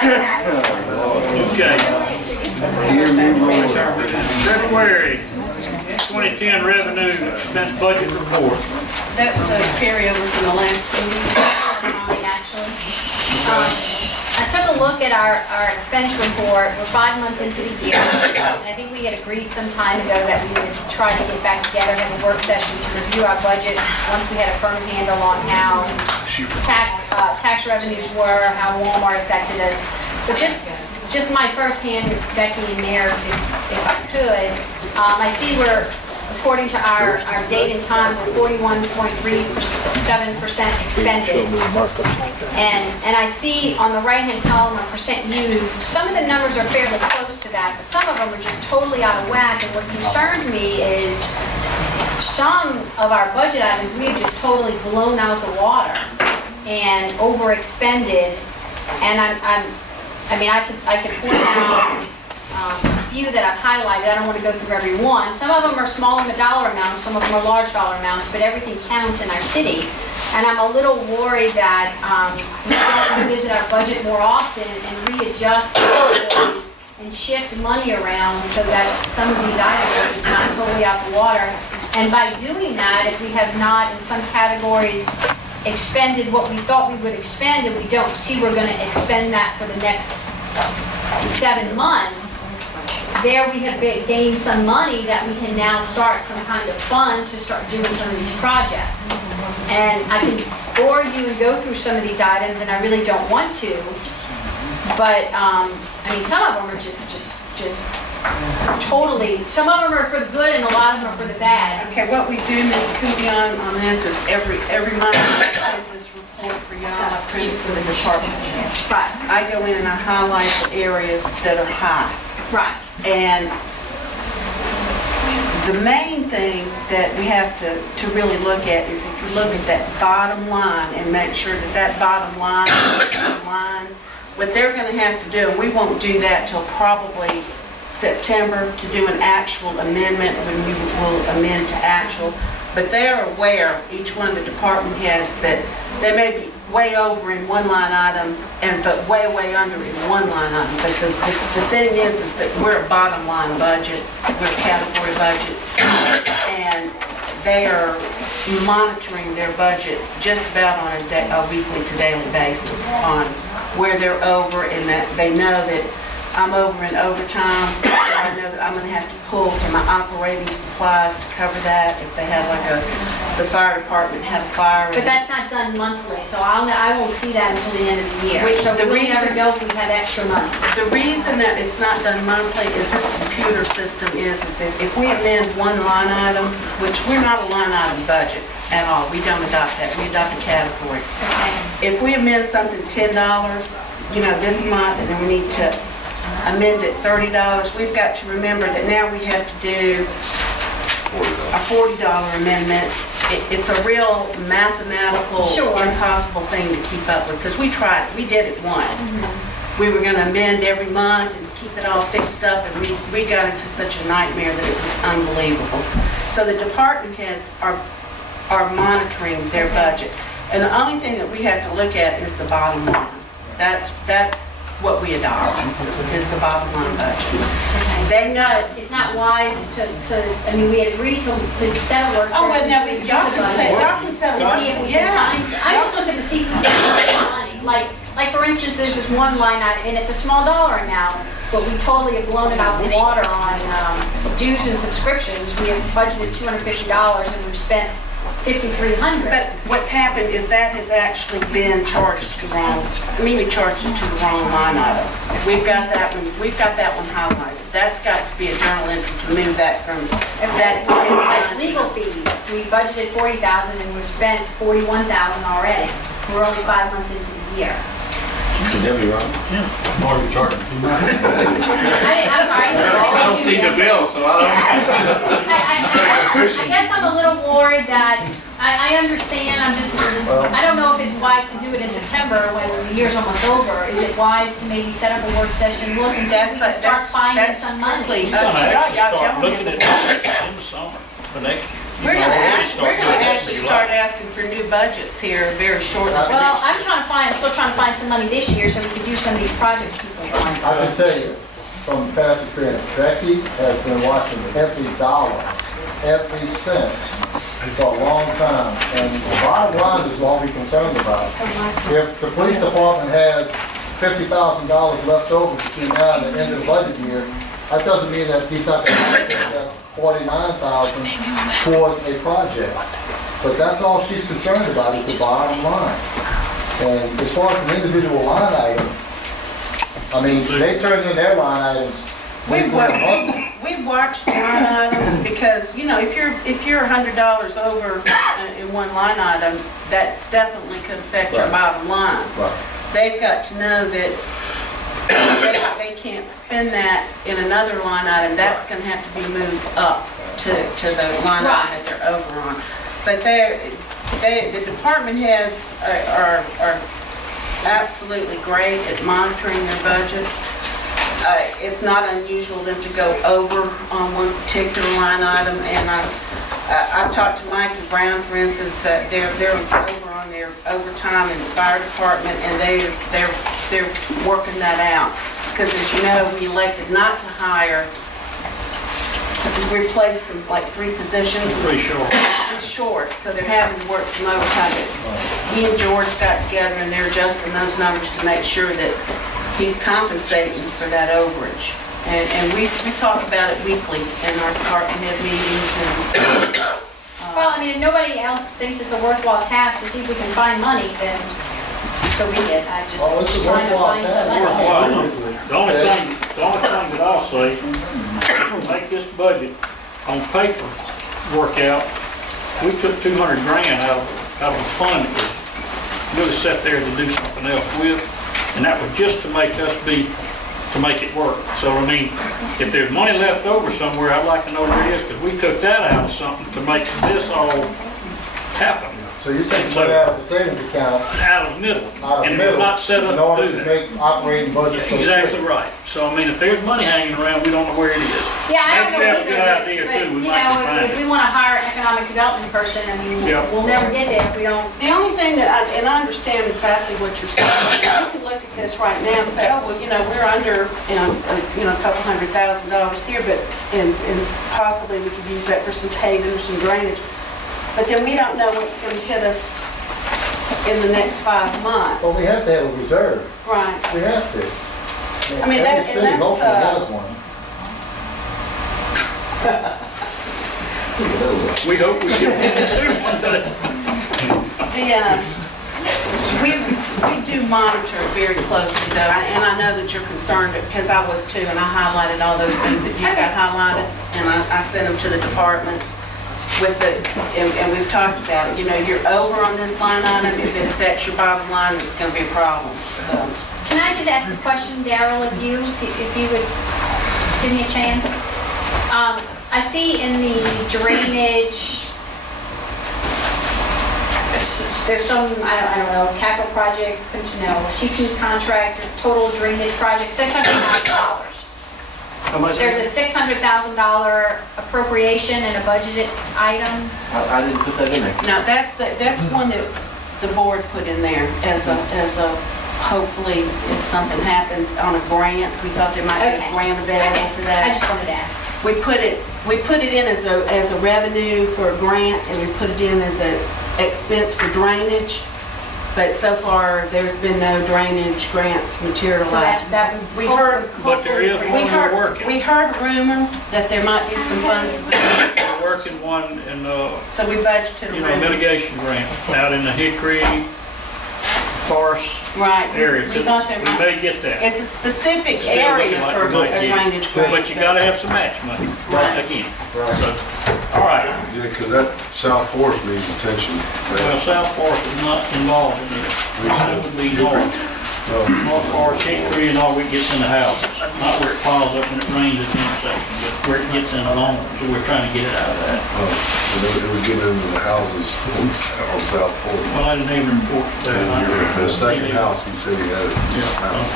Okay. February 2010 revenue expense budget report. That was a carryover from the last meeting. Actually. I took a look at our expense report. We're 5 months into the year, and I think we had agreed some time ago that we would try to get back together, have a work session to review our budget once we had a firm handle on how tax revenues were, how Walmart affected us. But just my first hand, Becky, in there, if I could, I see we're, according to our date and time, we're 41.37% expended. And I see on the right-hand column a percent used. Some of the numbers are fairly close to that, but some of them are just totally out of whack. And what concerns me is some of our budget items we have just totally blown out the water and overexpended. And I mean, I could point out a few that I've highlighted. I don't want to go through every one. Some of them are small in the dollar amounts, some of them are large dollar amounts, but everything counts in our city. And I'm a little worried that we don't revisit our budget more often and readjust categories and shift money around so that some of these items are just not totally out the water. And by doing that, if we have not in some categories expended what we thought we would expend and we don't see we're going to expend that for the next 7 months, there we have gained some money that we can now start some kind of fund to start doing some of these projects. And I can bore you and go through some of these items, and I really don't want to, but I mean, some of them are just totally, some of them are for the good and a lot of them are for the bad. Okay, what we do, Ms. Kudion, on this is every month I print this report for y'all, I print it for the department. Right, I go in and I highlight the areas that are high. right. And the main thing that we have to really look at is if you look at that bottom line and make sure that that bottom line is in line, what they're going to have to do, and we won't do that till probably September to do an actual amendment when we will amend to actual, but they're aware, each one of the department heads, that they may be way over in one line item but way under in one line item. But the thing is that we're a bottom line budget, we're a category budget, and they are monitoring their budget just about on a weekly to daily basis on where they're over, and that they know that I'm over in overtime. So I know that I'm going to have to pull from my operating supplies to cover that. If they had like the fire department had a fire. But that's not done monthly, so I won't see that until the end of the year. Which So the we'll never reason- know if we have extra money. The reason that it's not done monthly is this computer system is that if we amend one line item, which we're not a line item budget at all, we don't adopt that, we adopt a category. Okay. If we amend something $10, this month, and then we need to amend it $30, we've got to remember that now we have to do a $40 amendment. It's a real mathematical, Sure. impossible thing to keep up with, because we tried it, we did it once. We were going to amend every month and keep it all fixed up, and we got into such a nightmare that it was unbelievable. So the department heads are monitoring their budget. And the only thing that we have to look at is the bottom line. That's what we adopt, is the bottom line budget. Okay, so They know. it's not wise to, I mean, we had agreed to set a work session. Oh, well, now, to y'all review the can say, budget, y'all can say, to see if we can yeah. find, I just look at the see if we can find money. Like for instance, there's this one line item, and it's a small dollar amount, but we totally have blown it out the water on dues and subscriptions. We have budgeted $250 and we've spent $5,300. But what's happened is that has actually been charged to the wrong, we charged it to the wrong line item. We've got that one highlighted. That's got to be a journal entry to move that from that Like expense. legal fees, we budgeted $40,000 and we've spent $41,000 already. We're only 5 months into the year. Could that be wrong? Or you're charging too much. I'm sorry. I don't see the bill, so I don't. I guess I'm a little worried that, I understand, I don't know if it's wise to do it in September when the year's almost over. Is it wise to maybe set up a work session, look and see if we can start finding some money? You're gonna actually start looking at it in the summer for next year. We're know, gonna, really start we're gonna doing that actually in start July. asking for new budgets here very shortly. for Well, next I'm still trying to find some money this year so we can do some of these projects people want. I can tell you from past experience, Becky has been watching every dollar, every cent for a long time. And the bottom line is what we're concerned about. If the police department has $50,000 left over between now and the end of the budget year, that doesn't mean that he's not going to allocate that $49,000 towards a project. But that's all she's concerned about is the bottom line. And as far as an individual line item, I mean, they turn in their line items. We watch the line items because, you know, if you're $100 over in one line item, that definitely could affect your Right. bottom line. Right. They've got to know that they can't spend that in another line item. That's gonna have to be moved up to the line item that they're over on. But the department heads are absolutely great at monitoring their budgets. It's not unusual them to go over on one particular line item, and I've talked to Mikey Brown, for instance, they're over on their overtime in the fire department, and they're working that out. Because as you know, we elected not to hire, replace some, like 3 positions. Pretty sure. It's short, so they're having to work some overtime. He and George got together and they're adjusting those numbers to make sure that he's compensating for that overage. And we talk about it weekly in our department head meetings and. Well, I mean, if nobody else thinks it's a worthwhile task to see if we can find money, then so be it. I just Well, it's a trying to worthwhile find some task. money. Worthwhile. The only thing that I'll say, to make this budget on paper work out, we took 200 grand out of a fund that was really set there to do something else with, and that was just to make it work. So, I mean, if there's money left over somewhere, I'd like to know where it is, because we took that out of something to make this all happen, So you're taking money out of the savings account, out of the middle. out of the And it middle, was not set in up order to do to that. make operating budget for the Exactly city. right. So, I mean, if there's money hanging around, we don't know where it is. Yeah, I don't know Maybe that's a good either, idea, but, too. We you might know, can find if it. we want to hire an economic development person, I mean, Yep. we'll never get there if we don't. The only thing that and I understand exactly what you're saying, you can look at this right now and say, oh, well, you know, we're under, a couple $100,000 here, but, and possibly we could use that for some paving or some drainage. But then we don't know what's going to hit us in the next 5 months. But we have to have a reserve. Right. We have to. I mean, that- Every and city that's, hopefully has one. We hope we get one too. We do monitor it very closely though, and I know that you're concerned, because I was too, and I highlighted all those things that you got highlighted, and I sent them to the departments with and we've talked about it. You know, you're over on this line item, if it affects your bottom line, it's gonna be a problem, so. Can I just ask a question, Daryl, of you, if you would give me a chance? I see in the drainage, there's some, I don't know, capital project, CP contract, total drainage project, $600,000. How much? There's a $600,000 appropriation and a budgeted item. I didn't put that in there. Now, that's one that the board put in there as a, hopefully, if something happens on a grant, we thought there might be Okay. a grant available for that. I just wanted to ask. We put it in as a revenue for a grant, and we put it in as a expense for drainage, but so far, there's been no drainage grants materialized. So that was. We heard- But there is We one we're heard, working. we heard a rumor that there might be some funds, We're working one in, so we budgeted a rumor. mitigation grant out in the Hickory Forest Right. area. We thought there We might, may get that. it's a specific Still area looking like for we might a get it. drainage grant. But you gotta have some match money, Right. again. Right. So, all right. Yeah, because that South Forest needs attention. Well, South Forest is not involved in this. That would be North. North Forest, Hickory, and all it gets in the houses. Not where it piles up and it rains at the intersection, but where it gets in the homes. So we're trying to get it out of that. It would get into the houses on South Forest. Well, I didn't even report that. And the second house, he said he had it. Yeah, okay.